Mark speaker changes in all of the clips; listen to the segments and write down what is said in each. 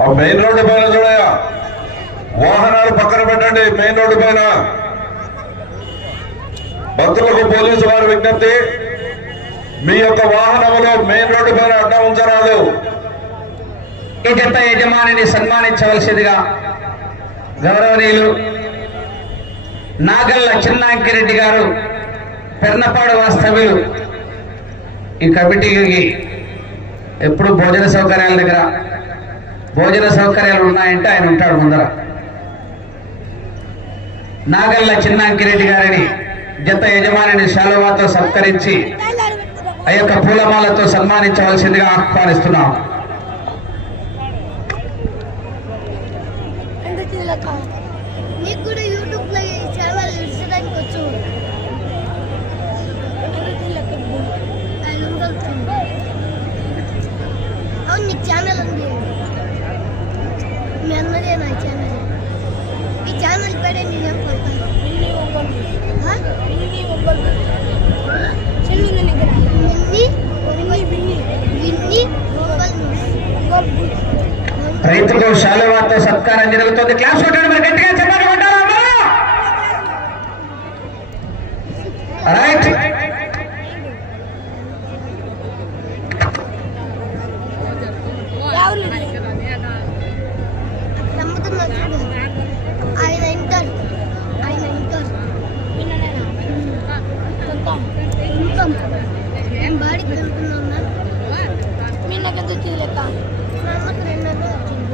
Speaker 1: ఆ main road పైన చూడయా వాహనాలు పక్కన పెట్టండి మెయిన్ రోడ్డు పైన. భక్తులకు పోలీసు వారి విజ్ఞప్తి మీ యొక్క వాహనములు మెయిన్ రోడ్డు పైన అడ్డం ఉంచరాదు.
Speaker 2: ఈ జత యజమానిని సన్మానించవలసిందిగా గౌరవనీయులు నాగల్ల చిన్నాంకిరెడ్డి గారు పెర్నపాడు వాస్తవ్యులు ఈ కమిటీకి ఎప్పుడు భోజన సౌకర్యాల దగ్గర భోజన సౌకర్యాలు ఉన్నాయంటే ఆయన ఉంటాడు ముందర. నాగల్ల చిన్నాంకిరెడ్డి గారిని జత యజమానిని శాలువాతో సత్కరించి ఆ యొక్క పూలమాలతో సన్మానించవలసిందిగా ఆహ్వానిస్తున్నాము
Speaker 3: ఎందుకు తినలేక? నీకు కూడా యూట్యూబ్లో ఈ ఛానల్ విడిచడానికి వచ్చు ఎందుకు తినలేక ఇప్పుడు? ఆయన ఉండొచ్చు. అవును నీకు ఛానల్ ఉంది మీ అన్నదే నా ఛానల్ ఈ ఛానల్ పేరే నేనేం కొడతాను విన్ని ఒంగోలు చెల్లి దగ్గర విన్ని విన్ని విన్ని ఒంగోలు
Speaker 2: రైతుకు శాలువాతో సత్కారం జరుగుతుంది. క్లాస్ కొట్టండి మరి గట్టిగా చెప్పండి. కొట్టారా అందరూ? రైట్
Speaker 3: నమ్ముతున్నా చూడు ఆయన ఇంటర్ ఆయన ఇంటర్ నేను బాడీకి వెళ్తున్నా మీ నాకు ఎంత తీయలేక మా అమ్మకి రెండు నెలలు వచ్చింది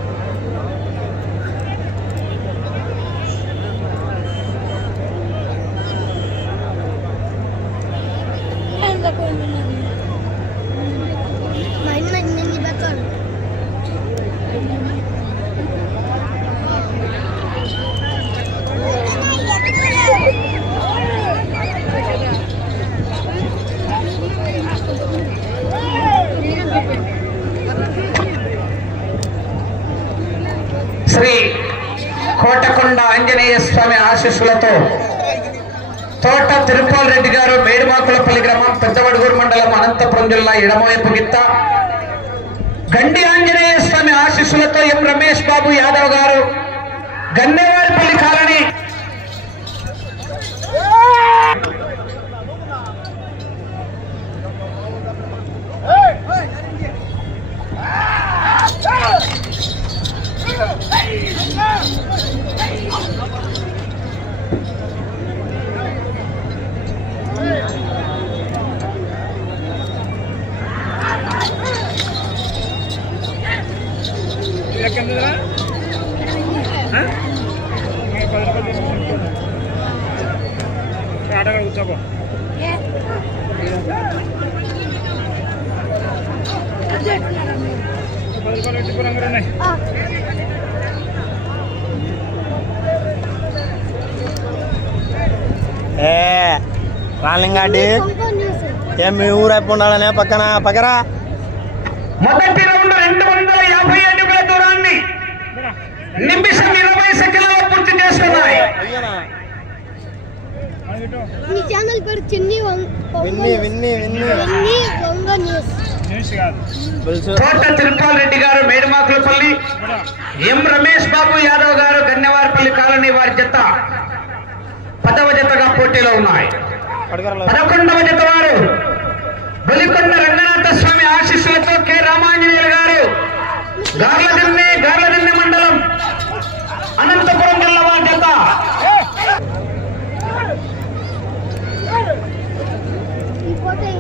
Speaker 3: మా అన్న నిన్ను పెట్టాడు
Speaker 2: శ్రీ కోటకొండ ఆంజనేయ స్వామి ఆశీస్సులతో తోట తిరుపాల్ రెడ్డి గారు గ్రామం పెద్దవడుగూరు మండలం అనంతపురం జిల్లా ఎడమవైపు గిత్త. గండి ఆంజనేయ స్వామి ఆశీస్సులతో ఎం రమేష్ బాబు యాదవ్ గారు.
Speaker 4: గన్నే రాలింగాడి. ఏం మీ ఊరు అయిపోయి ఉండాలనే పక్కన పక్కరా.
Speaker 2: మొదటి రౌండ్ రెండు వందల యాభై అడుగుల దూరాన్ని నిమిషం ఇరవై సెకండ్లలో పూర్తి చేస్తున్నాయి
Speaker 3: నీ ఛానల్ పేరు చిన్ని
Speaker 4: విన్ని విన్ని విన్ని.
Speaker 3: విన్ని వంగ న్యూస్
Speaker 2: తిరుపాల్ రెడ్డి గారు మేడుమాకులపల్లి. ఎం రమేష్ బాబు యాదవ్ గారు గన్నెవారిపల్లి కాలనీ వారి జత పదవ జతగా పోటీలో ఉన్నాయి. పదకొండవ జత వారు బలికొండ రంగనాథ స్వామి ఆశీస్సులతో కె రామాంజనేయులు గారు. గార్లదిన్నె గార్లదిన్నె మండలం అనంతపురం జిల్లా వారి జత
Speaker 3: ఈ ఫోటో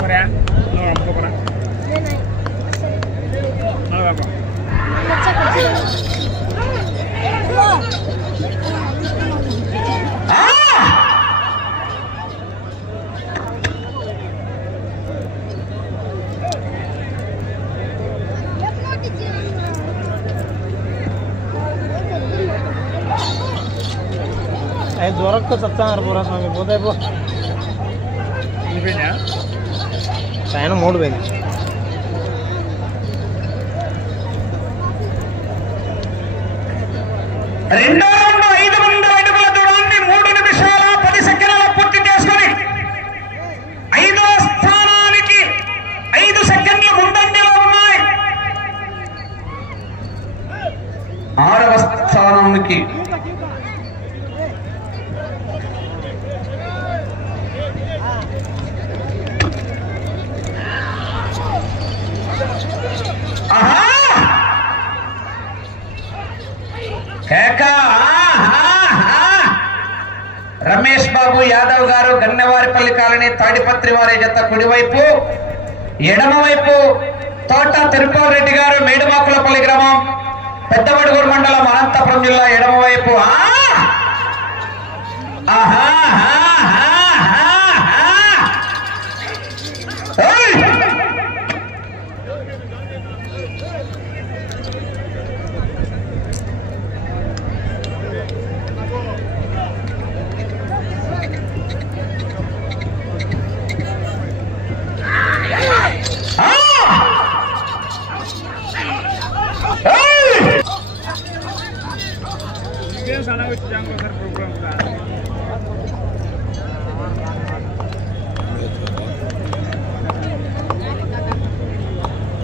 Speaker 5: కొరా నువ్వు అమ్ముకోరా నువ్వు అమ్ముకో
Speaker 2: ఆ!
Speaker 4: అవి దొరక్క చెప్తాను పూరా స్వామి పోతే పో. పైన మూడు పోయింది.
Speaker 2: రెండో రౌండ్ ఐదు వందల అడుగుల దూరాన్ని మూడు నిమిషాల పది సెకండ్ల పూర్తి చేసుకుని ఐదో స్థానానికి ఐదు సెకండ్ల ముందంజలో ఉన్నాయి ఆరవ స్థానానికి ఆహా! కేక ఆహా! రమేష్ బాబు యాదవ్ గారు గన్నెవారిపల్లి కాలనీ తాడిపత్రి వారి జత కుడివైపు ఎడమవైపు తోట తిరుపతి రెడ్డి గారు మేడుమాకులపల్లి గ్రామం పెద్దవడుగూరు మండలం అనంతపురం జిల్లా ఎడమవైపు. ఆహా!
Speaker 5: సన్న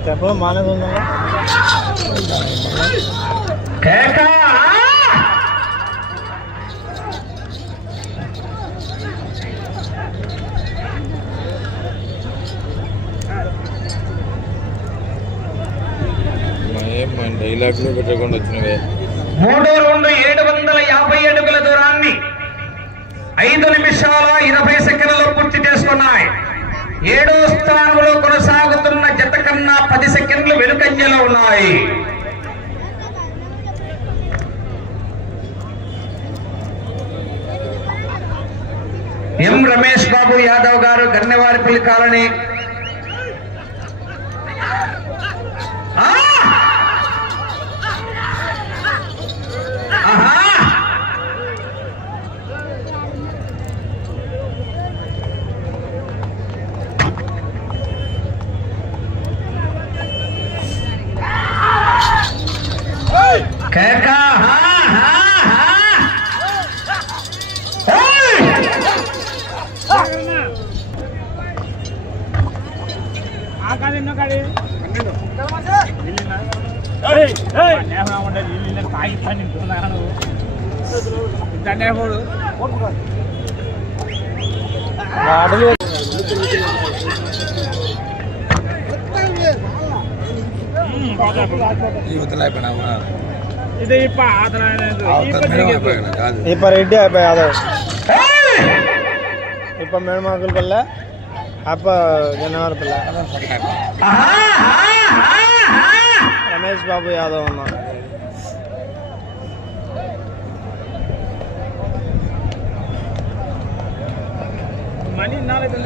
Speaker 4: చెప్పడం మానేది ఉందా?
Speaker 6: ఏం డైలాగ్లో పెట్టకుండా వచ్చినవే.
Speaker 2: మూడో రెండు ఏడు వందల యాభై అడుగుల దూరాన్ని ఐదు నిమిషాల ఇరవై సెకండ్లలో పూర్తి చేసుకున్నాయి. ఏడో స్థానంలో కొనసాగుతున్న జత కన్నా పది సెకండ్లు వెనుకంజలో ఉన్నాయి. ఎం రమేష్ బాబు యాదవ్ గారు గన్నెవారిపల్లి కాలనీ
Speaker 4: వాడలు
Speaker 6: యువతలు అయిపోయినావా
Speaker 5: ఇది ఇప్ప ఆదరణ
Speaker 6: అయిపోయినా కాదు
Speaker 4: అప్ప గన్నవారి పల్లె
Speaker 2: ఆహా, ఆహా, ఆహా.
Speaker 4: రమేష్ బాబు యాదవ్ అన్న.
Speaker 5: మనీ నాలుగు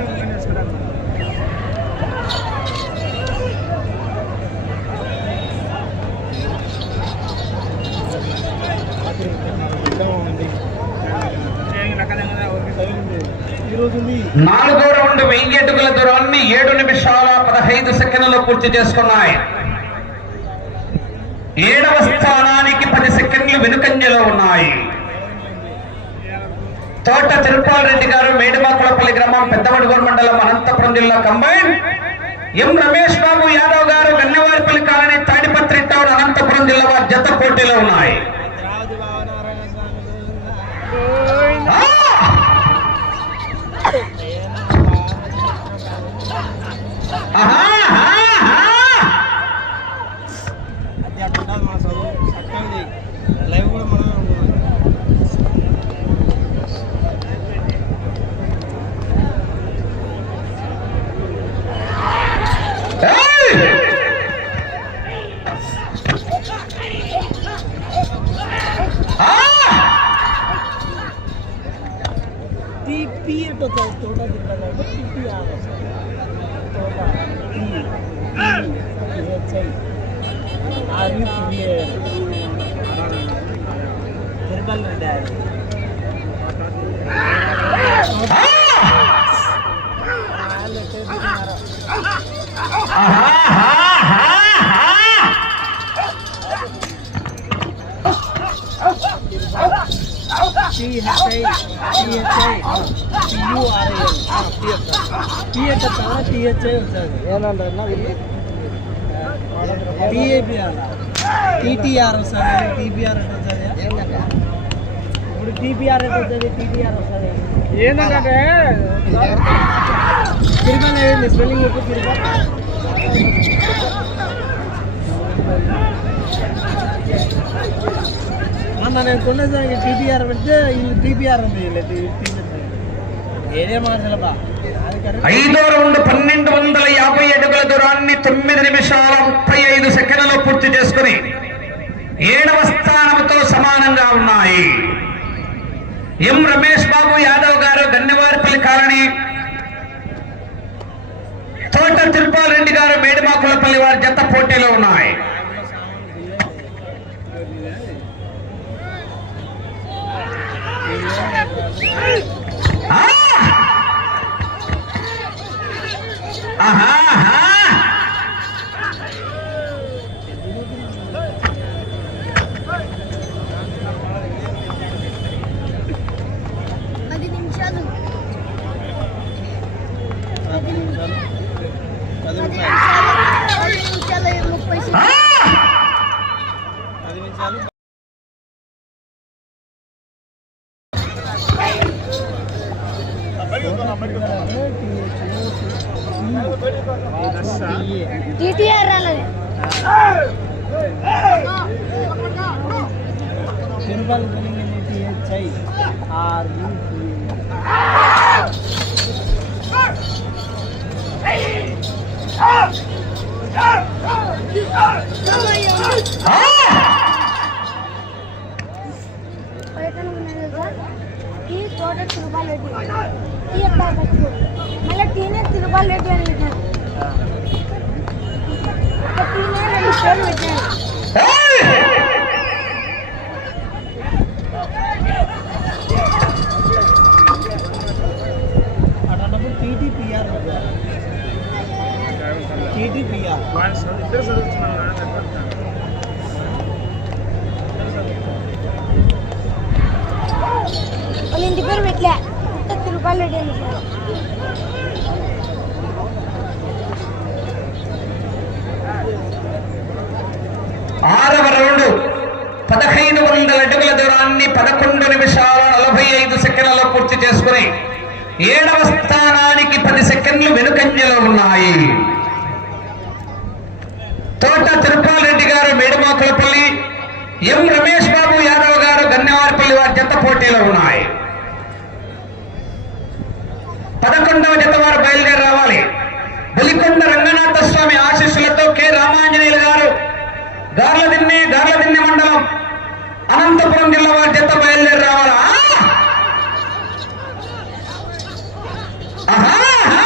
Speaker 5: మనీ
Speaker 2: వెయ్యి అడుగుల దూరాన్ని ఏడు నిమిషాల పదహైదు సెకండ్లలో పూర్తి చేసుకున్నాయి. ఏడవ స్థానానికి పది సెకండ్లు వెనుకంజలో ఉన్నాయి. తోట తిరుపాల్ రెడ్డి గారు మేడిమాకులపల్లి గ్రామం పెద్దవడుగోడు మండలం అనంతపురం జిల్లా combine. M Ramesh Babu Yadav garu Gannavaripalli colony Tadipatri town Anantapur జిల్లా జత పోటీలో ఉన్నాయి.
Speaker 4: H I army TV TTR వస్తుంది వస్తుంది? ఇప్పుడు వస్తుంది టీటీఆర్ వస్తుంది.
Speaker 5: ఏంటంటే
Speaker 4: తిరుమల ఏంది? స్పెల్లింగ్ చెప్పు తిరుమల. అన్న నేను కొనేదానికి టీపీఆర్ పెడితే వీళ్ళు టీపీఆర్ ఉంది ఏదే మాట్లాడబా
Speaker 2: ఐదో రౌండ్ పన్నెండు వందల యాభై అడుగుల దూరాన్ని తొమ్మిది నిమిషాల ముప్పై ఐదు సెకండ్లలో పూర్తి చేసుకుని ఏడవ స్థానంతో సమానంగా ఉన్నాయి. ఎం రమేష్ బాబు యాదవ్ గారు గన్నెవారిపల్లి కాలనీ తోట తిరుపాల్ రెడ్డి గారు మేడిమాకులపల్లి వారి జత పోటీలో ఉన్నాయి ఆ! ఆహా ఆహా.
Speaker 3: పది నిమిషాలు
Speaker 4: పది నిమిషాలు పది
Speaker 3: పది
Speaker 4: నిమిషాలు
Speaker 3: నిమిషాలు పది నిమిషాలు ముప్పై
Speaker 2: ఆ!
Speaker 4: పది నిమిషాలు
Speaker 3: టీటీఆర్ రాలేదు
Speaker 4: తిరుపతి టీహెచ్ఐ ఆర్
Speaker 2: ఆ!
Speaker 3: పర్యటన ఉన్నది సార్ టీ తోట తిరుపాల్ రెడ్డి టీ ఎక్కడ పెట్టు మళ్ళీ టీనే తిరుపాల్ రెడ్డి అని పెట్టాను ఒక టీనే
Speaker 2: टीटी पिया टीटी पिया इधर सर ఏడవ స్థానానికి పది సెకండ్లు వెనుకంజలో ఉన్నాయి. తోట తిరుపాల్ రెడ్డి గారు మేడమాకులపల్లి ఎం రమేష్ బాబు యాదవ్ గారు గన్నవారిపల్లి వారి జత పోటీలో ఉన్నాయి. పదకొండవ జత వారు బయలుదేరి రావాలి. బలికొండ రంగనాథ స్వామి ఆశీస్సులతో కె రామాంజనేయులు గారు గార్లదిన్నె గార్లదిన్నె మండలం అనంతపురం జిల్లా వారి జత బయలుదేరి రావాలా ఆహా, ఆహా.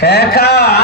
Speaker 2: కేక ఆహా,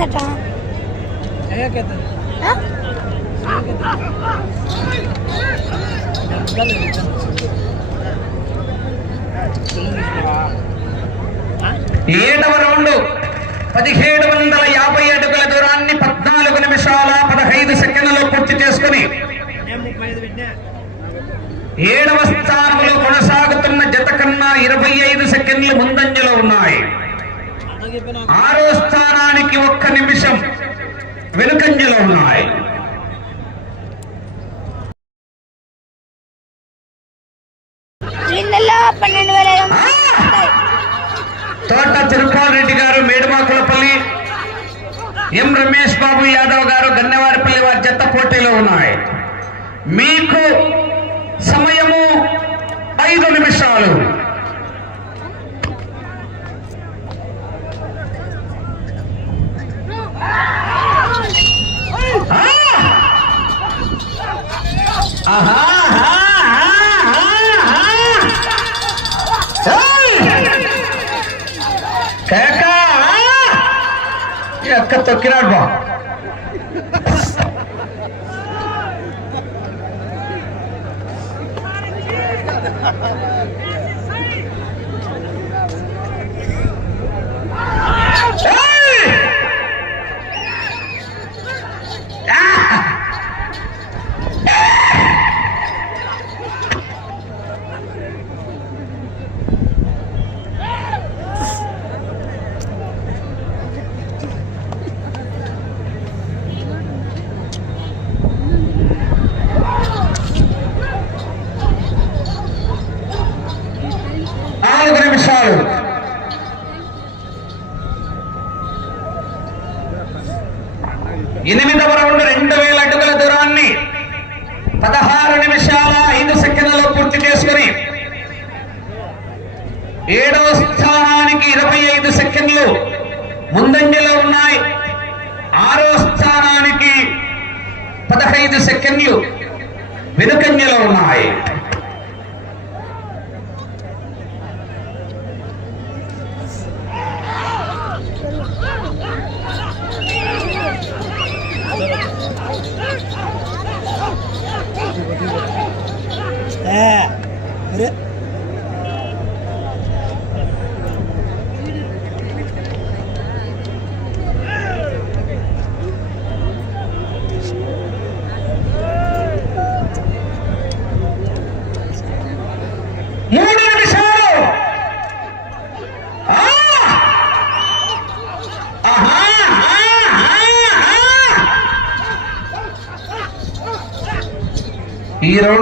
Speaker 3: వచ్చిందట.
Speaker 2: ఏడవ రౌండ్. పదిహేడు వందల యాభై అడుగుల దూరాన్ని పద్నాలుగు నిమిషాల పదహైదు సెకండ్లలో పూర్తి చేసుకుని ఏడవ స్థానంలో కొనసాగుతున్న జత కన్నా ఇరవై ఐదు సెకండ్లు ముందంజలో ఉన్నాయి. ఆరో స్థానానికి ఒక్క నిమిషం వెనుకంజలో ఉన్నాయి. తోట తిరుపాల్ రెడ్డి గారు మేడుమాకులపల్లి. ఎం రమేష్ బాబు యాదవ్ గారు గన్నెవారిపల్లి వారి జత పోటీలో ఉన్నాయి. మీకు సమయము ఐదు నిమిషాలు. ఆహా, ఆహా, ఆహా, ఆహా. ఏయ్!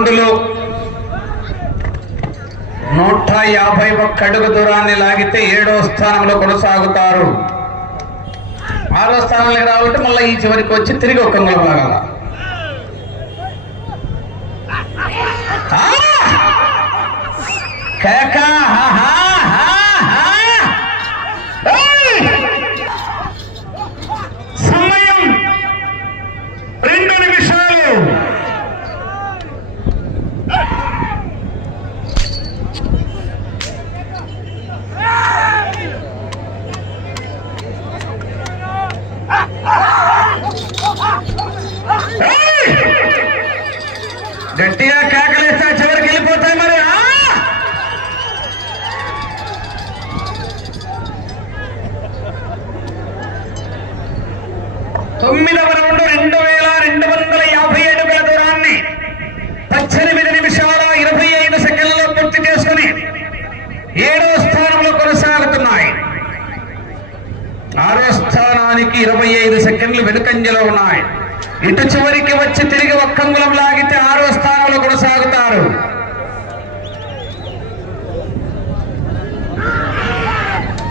Speaker 2: రెండులో నూట యాభై ఒక్క అడుగు దూరాన్ని లాగితే ఏడో స్థానంలో కొనసాగుతారు ఆరో స్థానంలోకి రావాలంటే మళ్ళీ ఈ చివరికి వచ్చి తిరిగి ఒక్క అంగుళం లాగాల ఆ! హా. గట్టిగా కేకలేస్తా చివరికి వెళ్ళిపోతాయి మరి. తొమ్మిదవ రౌండ్ రెండు వేల రెండు వందల యాభై అడుగుల దూరాన్ని పద్దెనిమిది నిమిషాల ఇరవై ఐదు సెకండ్లలో పూర్తి చేసుకుని ఏడో స్థానంలో కొనసాగుతున్నాయి. ఆరో స్థానానికి ఇరవై ఐదు సెకండ్లు వెనుకంజలో ఉన్నాయి. ఇటు చివరికి వచ్చి తిరిగి ఒక్కంగులం లాగితే ఆరో స్థానంలో కొనసాగుతారు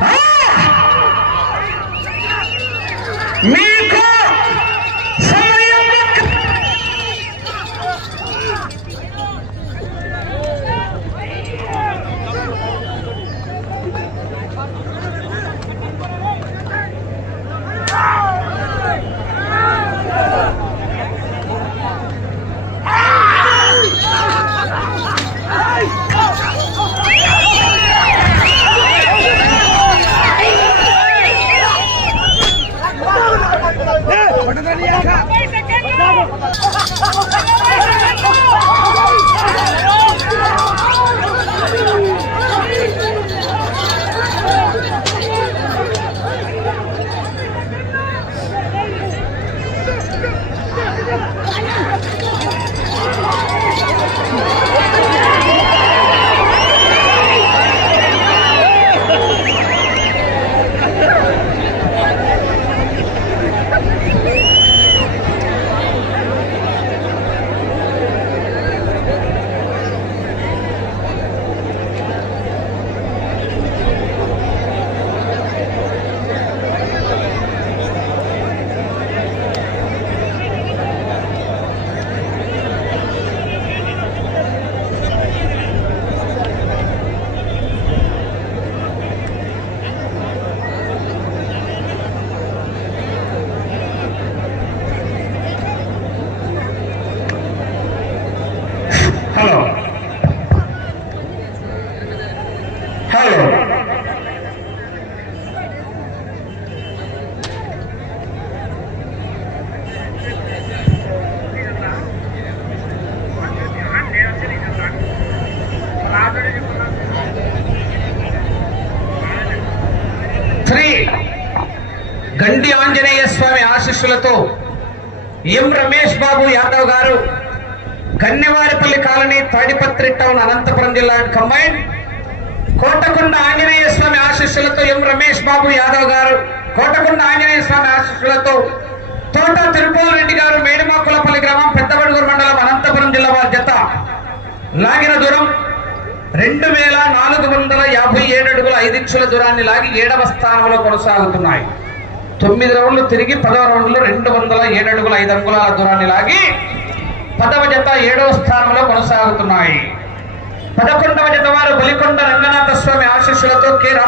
Speaker 2: ఆ! మీకు ఆశీస్సులతో ఎం రమేష్ బాబు యాదవ్ గారు కన్నెవారిపల్లి కాలనీ తాడిపత్రి టౌన్ అనంతపురం జిల్లా కంబైన్. కోటకొండ ఆంజనేయ స్వామి ఆశీస్సులతో ఎం రమేష్ బాబు యాదవ్ గారు కోటకొండ ఆంజనేయ స్వామి ఆశీస్సులతో తోట తిరుపతి రెడ్డి గారు మేడిమాకులపల్లి గ్రామం పెద్దబడుగురు మండలం అనంతపురం జిల్లా వారి జత. లాగిన దూరం రెండు వేల నాలుగు వందల యాభై ఏడు అడుగుల ఐదు ఇంచుల దూరాన్ని లాగి ఏడవ స్థానంలో కొనసాగుతున్నాయి. తొమ్మిది రౌండ్లు తిరిగి పదవ రౌండ్లో రెండు వందల ఏడు అడుగుల ఐదు అంగుళాల దూరాన్ని లాగి పదవ జత ఏడవ స్థానంలో కొనసాగుతున్నాయి. పదకొండవ జత వారు బలికొండ రంగనాథ స్వామి ఆశీస్సులతో కె రామ